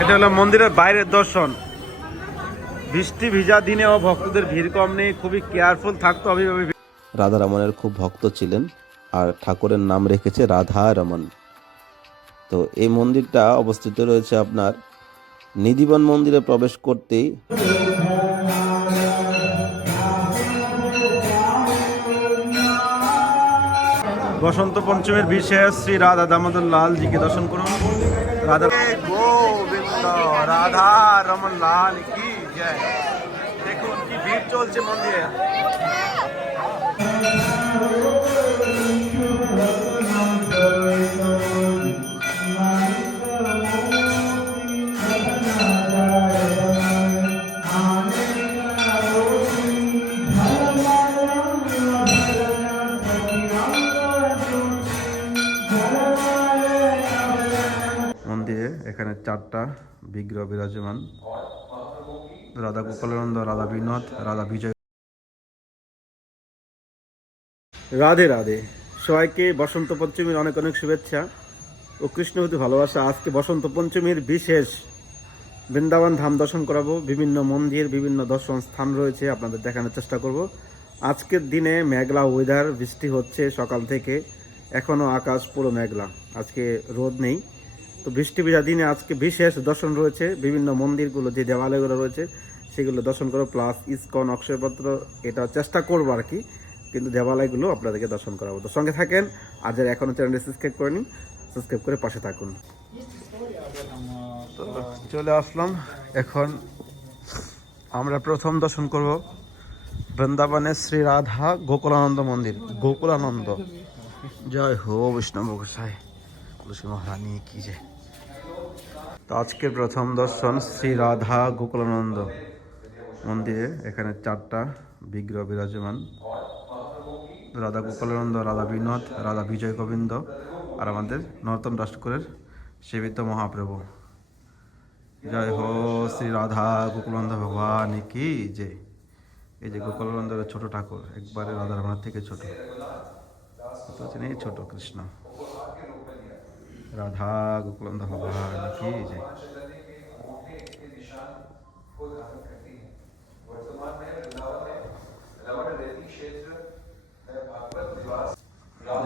এটা হলো মন্দিরের বাইরের দর্শন। বৃষ্টি ভিজা দিনেও ভক্তদের ভিড় কম নেই, খুবই কেয়ারফুল থাকতে হবে। রাধারমণের খুব ভক্ত ছিলেন আর ঠাকুরের নাম রেখেছে রাধা রমন। তো এই মন্দিরটা অবস্থিত রয়েছে আপনার নিধিবন মন্দিরে প্রবেশ করতেই বসন্ত পঞ্চমীর বিশেষ শ্রী রাধা দামোদর লাল জিকে দর্শন করুন। রাধা গোবিন্দ রাধা রমন লাল কি জয়। দেখুন কি ভিড় চলছে মন্দিরে। মন্দিরে এখানে 4টা বিগ্রহ বিরাজমান, রাধা গোপালানন্দ, রাধা বিনোদ, রাধা বিজয়। রাধে রাধে, সবাইকে বসন্ত পঞ্চমীর অনেক অনেক শুভেচ্ছা ও কৃষ্ণ হতে ভালোবাসা। আজকে বসন্ত পঞ্চমীর বিশেষ বৃন্দাবন ধাম দর্শন করাবো। বিভিন্ন মন্দির, বিভিন্ন দর্শন স্থান রয়েছে, আপনাদের দেখানোর চেষ্টা করব। আজকের দিনে মেঘলা ওয়েদার, বৃষ্টি হচ্ছে সকাল থেকে, এখনও আকাশ পুরো মেঘলা, আজকে রোদ নেই। তো বৃষ্টি ভেজা দিনে আজকে বিশেষ দর্শন রয়েছে। বিভিন্ন মন্দিরগুলো, যে দেওয়ালয়গুলো রয়েছে সেগুলো দর্শন করো, প্লাস ইস্কন, অক্ষয়পত্র, এটা চেষ্টা করবো আর কি, কিন্তু দেবালয়গুলো আপনাদেরকে দর্শন করাবো। তো সঙ্গে থাকেন, আর যারা এখনও চ্যানেলটি সাবস্ক্রাইব করেনি, সাবস্ক্রাইব করে পাশে থাকুন। তো চলে আসলাম, এখন আমরা প্রথম দর্শন করব বৃন্দাবনের শ্রী রাধা গোকুলানন্দ মন্দির। গোকুলানন্দ জয় হো বৈষ্ণব গোসাই তুলসী মহারানী কি জয়। তো আজকের প্রথম দর্শন শ্রী রাধা গোকুলানন্দ মন্দিরে। এখানে 4টা বিগ্রহ বিরাজমান, রাধা গোপালানন্দ, রাধা বিনোদ, রাধা বিজয় গোবিন্দ আর আমাদের নরোত্তম দাস ঠাকুরের সেবিত মহাপ্রভু। জয় হো শ্রী রাধা গোকুলানন্দ ভগবান কি যে। এই যে গোকুলানন্দের ছোট ঠাকুর, একবারে রাধা রমণের থেকে ছোট, এই ছোট কৃষ্ণ। রাধা গোকুলানন্দ ভগবান কি যে।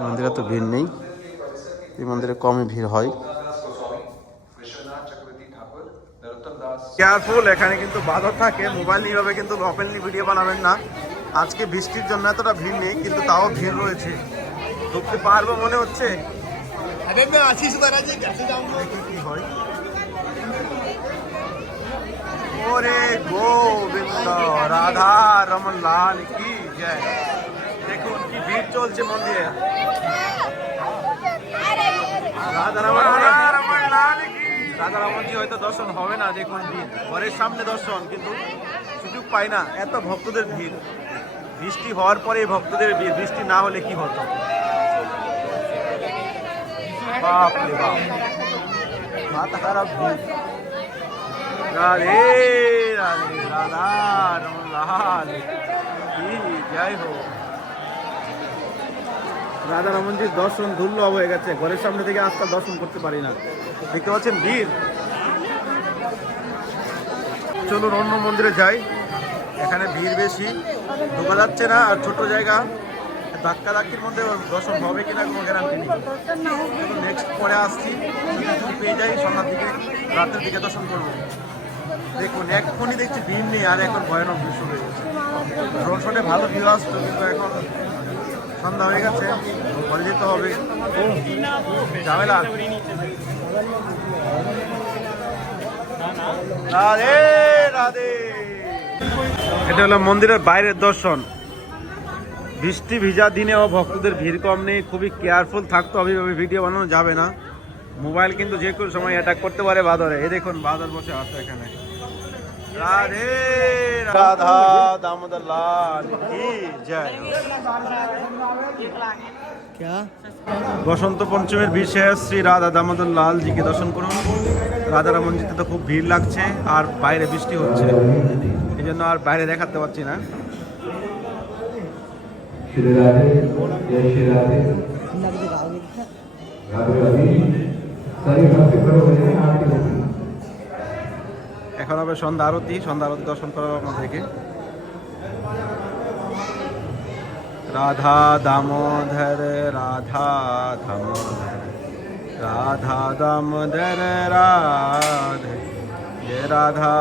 মন্দিরে তো ভিড় নেই, এই মন্দিরে কমই ভিড় হয়। কেয়ারফুল, এখানে কিন্তু বাধা থাকে, মোবাইল নিয়ে ভাবে কিন্তু ওপেনলি ভিডিও বানাবেন না। আজকে বৃষ্টির জন্য এতটা ভিড় নেই, কিন্তু তাও ভিড় রয়েছে। ঢুকতে পারবো মনে হচ্ছে, কি হয়। ওরে গোবিন্দ রাধা রমন লাল কি জয়। দেখুন কি ভিড় চলছে মন্দিরে। রাধা রমনজি হয়তো দর্শন হবে না, দেখুন ভিড়, ঘরের সামনে দর্শন, কিন্তু সুযোগ পাই না, এত ভক্তদের ভিড়। বৃষ্টি হওয়ার পরে ভক্তদের ভিড়, বৃষ্টি না হলে কি হতো। বাপ রে বাপ, মাথা খারাপ ভিড়। রাধে রাধে রাধা রমন লাল কি জয় হোক। রাধা রমনজির দর্শন দুর্লভ হয়ে গেছে, ঘরের সামনে থেকে আজকাল দর্শন করতে পারি না। দেখতে পাচ্ছেন ভিড়। চলুন অন্য মন্দিরে যাই, এখানে ভিড় বেশি, ঢোকা যাচ্ছে না, আর ছোট জায়গা, ধাক্কা ধাক্কির মধ্যে দর্শন হবে কিনা কোনো গ্যারান্টি নেই। নেক্সট পরে আসছি, যদি পেয়ে যাই সন্ধ্যার দিকে, রাতের দিকে দর্শন করবো। দেখুন এখনই দেখছি ভিড় নেই, আর এখন ভয়ানক দৃশ্য হয়ে গেছে। ড্রোন শটে ভালো ভিউ আসতো, কিন্তু এখন সন্ধ্যা হয়ে গেছে, ঘরে যেতে হবে, ঝামেলা। রাধে রাধে, এটা হলো মন্দিরের বাইরের দর্শন। বৃষ্টি ভিজা দিনেও ভক্তদের ভিড় কম নেই, খুবই কেয়ারফুল থাকতে হবে, ভিডিও বানানো যাবে না। মোবাইল কিন্তু যে কোনো সময় অ্যাটাক করতে পারে বাদরে। এই দেখুন বাদর বসে আছে এখানে। রাধে রাধা দামোদর লাল কি জয়। বসন্ত পঞ্চমীর বিশেষ শ্রী রাধা দামোদর লাল জিকে দর্শন করুন। রাধা রমনজিতে তো খুব ভিড় লাগছে, আর বাইরে বৃষ্টি হচ্ছে, এই জন্য আর বাইরে দেখাতে পারছি না। এখন হবে সন্ধ্যা আরতি দর্শন করাবো আপনাদেরকে। রাধা দামোদর রাধা দামোদর রাধা দামোদর রাধে, জয় রাধা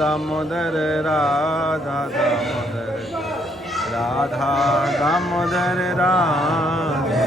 দামোদর রাধা দামোদর রাধা দামোদর রাধে।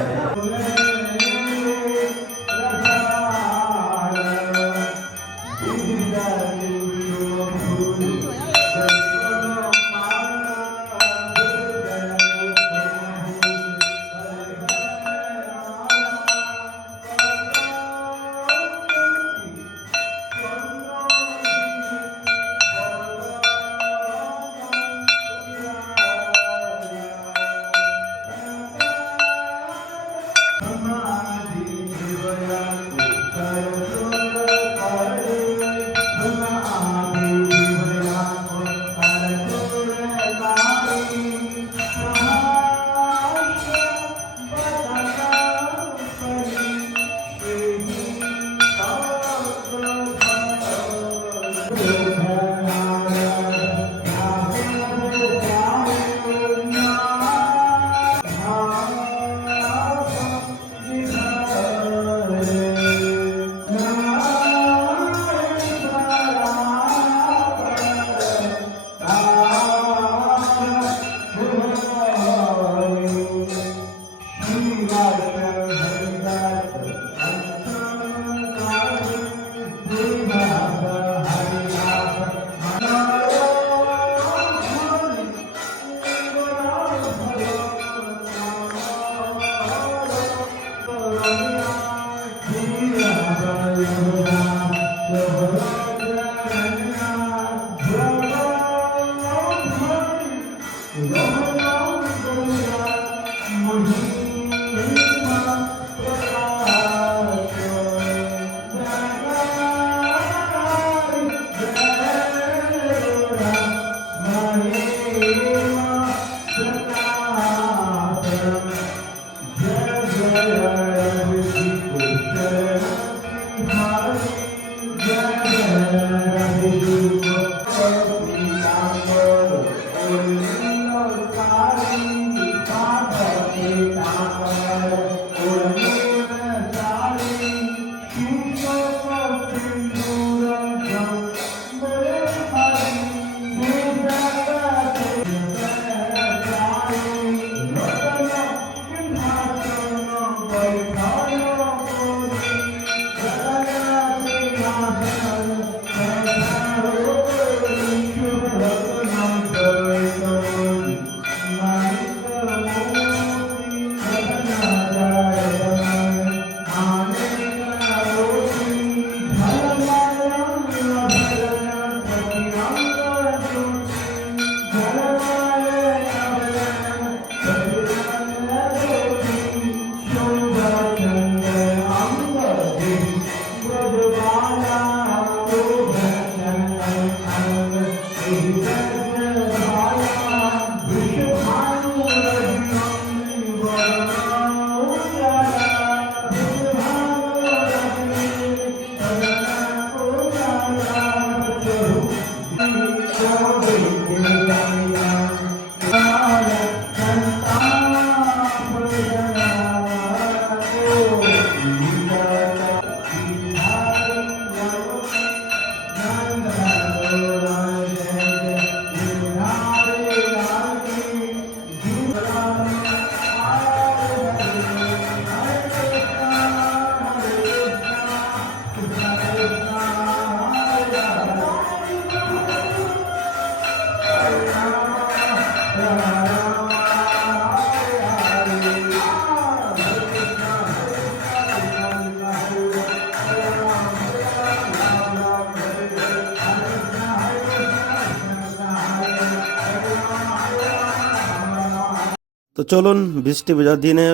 তো চলুন বৃষ্টি ভেজার দিনে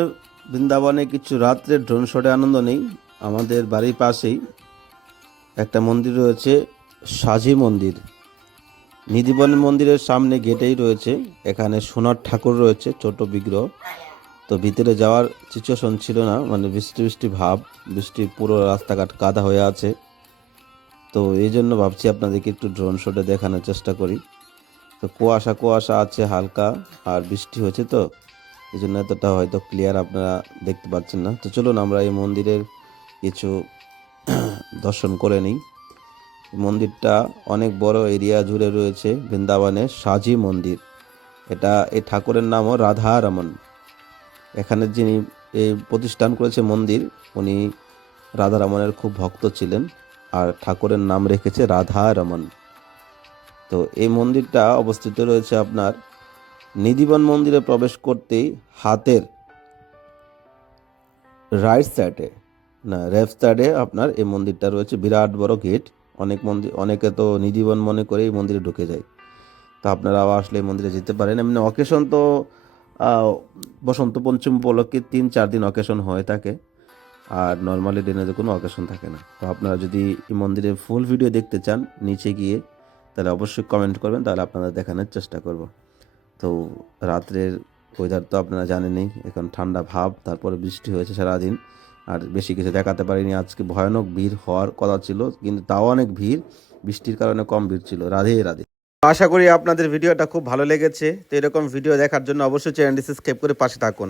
বৃন্দাবনে কিছু রাত্রে ড্রোন শটে আনন্দ নেই। আমাদের বাড়ির পাশেই একটা মন্দির রয়েছে, সাজি মন্দির। নিধিবন মন্দিরের সামনে গেটেই রয়েছে, এখানে সোনার ঠাকুর রয়েছে, ছোট বিগ্রহ। তো ভিতরে যাওয়ার সিচুয়েশন ছিল না, মানে বৃষ্টি বৃষ্টি ভাব, বৃষ্টি পুরো রাস্তাঘাট কাদা হয়ে আছে। তো এই জন্য ভাবছি আপনাদেরকে একটু ড্রোন শটে দেখানোর চেষ্টা করি। তো কুয়াশা কুয়াশা আছে হালকা, আর বৃষ্টি হয়েছে, তো এই জন্য এতটা হয়তো ক্লিয়ার আপনারা দেখতে পাচ্ছেন না। তো চলুন আমরা এই মন্দিরের কিছু দর্শন করে নিই। মন্দিরটা অনেক বড় এরিয়া জুড়ে রয়েছে, বৃন্দাবনের সাজি মন্দির। এই ঠাকুরের নামও রাধা রমন। এখানে যিনি এই প্রতিষ্ঠান করেছে মন্দির, উনি রাধা রমনের খুব ভক্ত ছিলেন, আর ঠাকুরের নাম রেখেছে রাধা রমন। তো এই মন্দিরটা অবস্থিত রয়েছে আপনার নিধিবন মন্দিরে প্রবেশ করতেই হাতের রাইট সাইডে, না লেফট সাইডে আপনার এই মন্দিরটা রয়েছে। বিরাট বড় গেট। অনেকে তো নিধিবন মনে করে এই মন্দিরে ঢুকে যায়। তো আপনারা আসলে এই মন্দিরে যেতে পারেন। এমনি অকেশন তো বসন্ত পঞ্চম উপলক্ষে 3-4 দিন অকেশন হয়ে থাকে, আর নর্মালি দিনে কোনো অকেশন থাকে না। তো আপনারা যদি এই মন্দিরের ফুল ভিডিও দেখতে চান নিচে গিয়ে, তাহলে অবশ্যই কমেন্ট করবেন, তাহলে আপনাদের দেখানোর চেষ্টা করব। তো রাত্রের ওয়েদার তো আপনারা জানেনই, এখন ঠান্ডা ভাব, তারপরে বৃষ্টি হয়েছে সারাদিন, আর বেশি কিছু দেখাতে পারিনি। আজকে ভয়ানক ভিড় হওয়ার কথা ছিল, কিন্তু তাও অনেক ভিড়, বৃষ্টির কারণে কম ভিড় ছিল। রাধে রাধে। আশা করি আপনাদের ভিডিওটা খুব ভালো লেগেছে। তো এরকম ভিডিও দেখার জন্য অবশ্যই চ্যানেলটি সাবস্ক্রাইব করে পাশে থাকুন।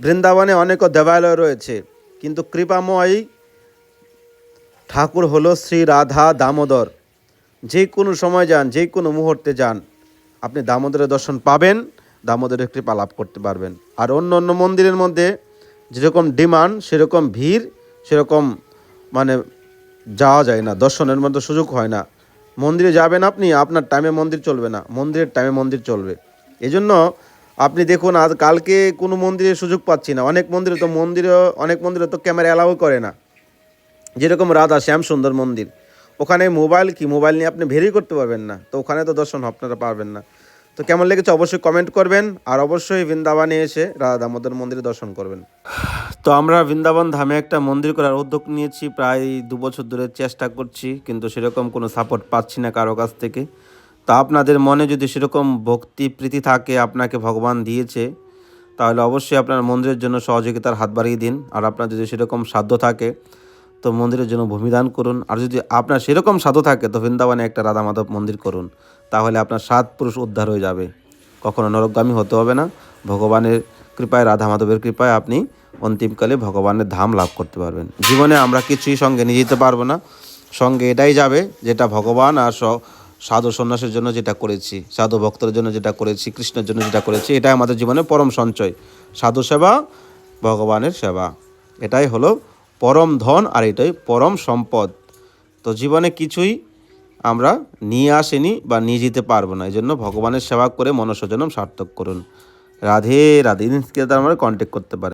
বৃন্দাবনে অনেক দেবালয় রয়েছে, কিন্তু কৃপাময় ঠাকুর হলো শ্রী রাধা দামোদর। যে কোনো সময় যান, যে কোনো মুহূর্তে যান, আপনি দামোদরের দর্শন পাবেন, দামোদরের কৃপা লাভ করতে পারবেন। আর অন্য অন্য মন্দিরের মধ্যে যেরকম ডিমান্ড, সেরকম ভিড়, সেরকম মানে যাওয়া যায় না, দর্শনের মধ্যে সুযোগ হয় না। মন্দিরে যাবেন আপনি, আপনার টাইমে মন্দির চলবে না, মন্দিরের টাইমে মন্দির চলবে। এজন্য আপনি দেখুন, আজ কালকে কোনো মন্দিরে সুযোগ পাচ্ছি না। অনেক মন্দিরে তো ক্যামেরা অ্যালাউ করে না। যেরকম রাধা শ্যাম সুন্দর মন্দির, ওখানে মোবাইল নিয়ে আপনি ভেরি করতে পারবেন না, তো ওখানে তো দর্শন আপনারা পারবেন না। তো কেমন লেগেছে অবশ্যই কমেন্ট করবেন, আর অবশ্যই বৃন্দাবনে এসে রাধা দামোদর মন্দিরে দর্শন করবেন। তো আমরা বৃন্দাবন ধামে একটা মন্দির করার উদ্যোগ নিয়েছি, প্রায় 2 বছর ধরে চেষ্টা করছি, কিন্তু সেরকম কোনো সাপোর্ট পাচ্ছি না কারো কাছ থেকে। তা আপনাদের মনে যদি সেরকম ভক্তি প্রীতি থাকে, আপনাকে ভগবান দিয়েছে, তাহলে অবশ্যই আপনার মন্দিরের জন্য সহযোগিতার হাত বাড়িয়ে দিন। আর আপনার যদি সেরকম সাধ্য থাকে, তো মন্দিরের জন্য ভূমিদান করুন। আর যদি আপনার সেরকম সাধ্য থাকে, তো বৃন্দাবনে একটা রাধা মাধব মন্দির করুন, তাহলে আপনার 7 পুরুষ উদ্ধার হয়ে যাবে, কখনো নরকগামী হতে হবে না। ভগবানের কৃপায়, রাধা মাধবের কৃপায় আপনি অন্তিমকালে ভগবানের ধাম লাভ করতে পারবেন। জীবনে আমরা কিছুই সঙ্গে নিয়ে যেতে পারবো না, সঙ্গে এটাই যাবে যেটা ভগবান আর সাধু সন্ন্যাসের জন্য যেটা করেছি, সাধু ভক্তের জন্য যেটা করেছি, কৃষ্ণের জন্য যেটা করেছি, এটাই আমাদের জীবনে পরম সঞ্চয়। সাধু সেবা, ভগবানের সেবা, এটাই হলো পরম ধন, আর এটাই পরম সম্পদ। তো জীবনে কিছুই আমরা নিয়ে আসিনি বা নিয়ে যেতে পারবো না, এই জন্য ভগবানের সেবা করে মনুষ্য জন্ম সার্থক করুন। রাধে রাধে। ইনস্ক্রিনে তার আমরা কন্ট্যাক্ট করতে পারেন।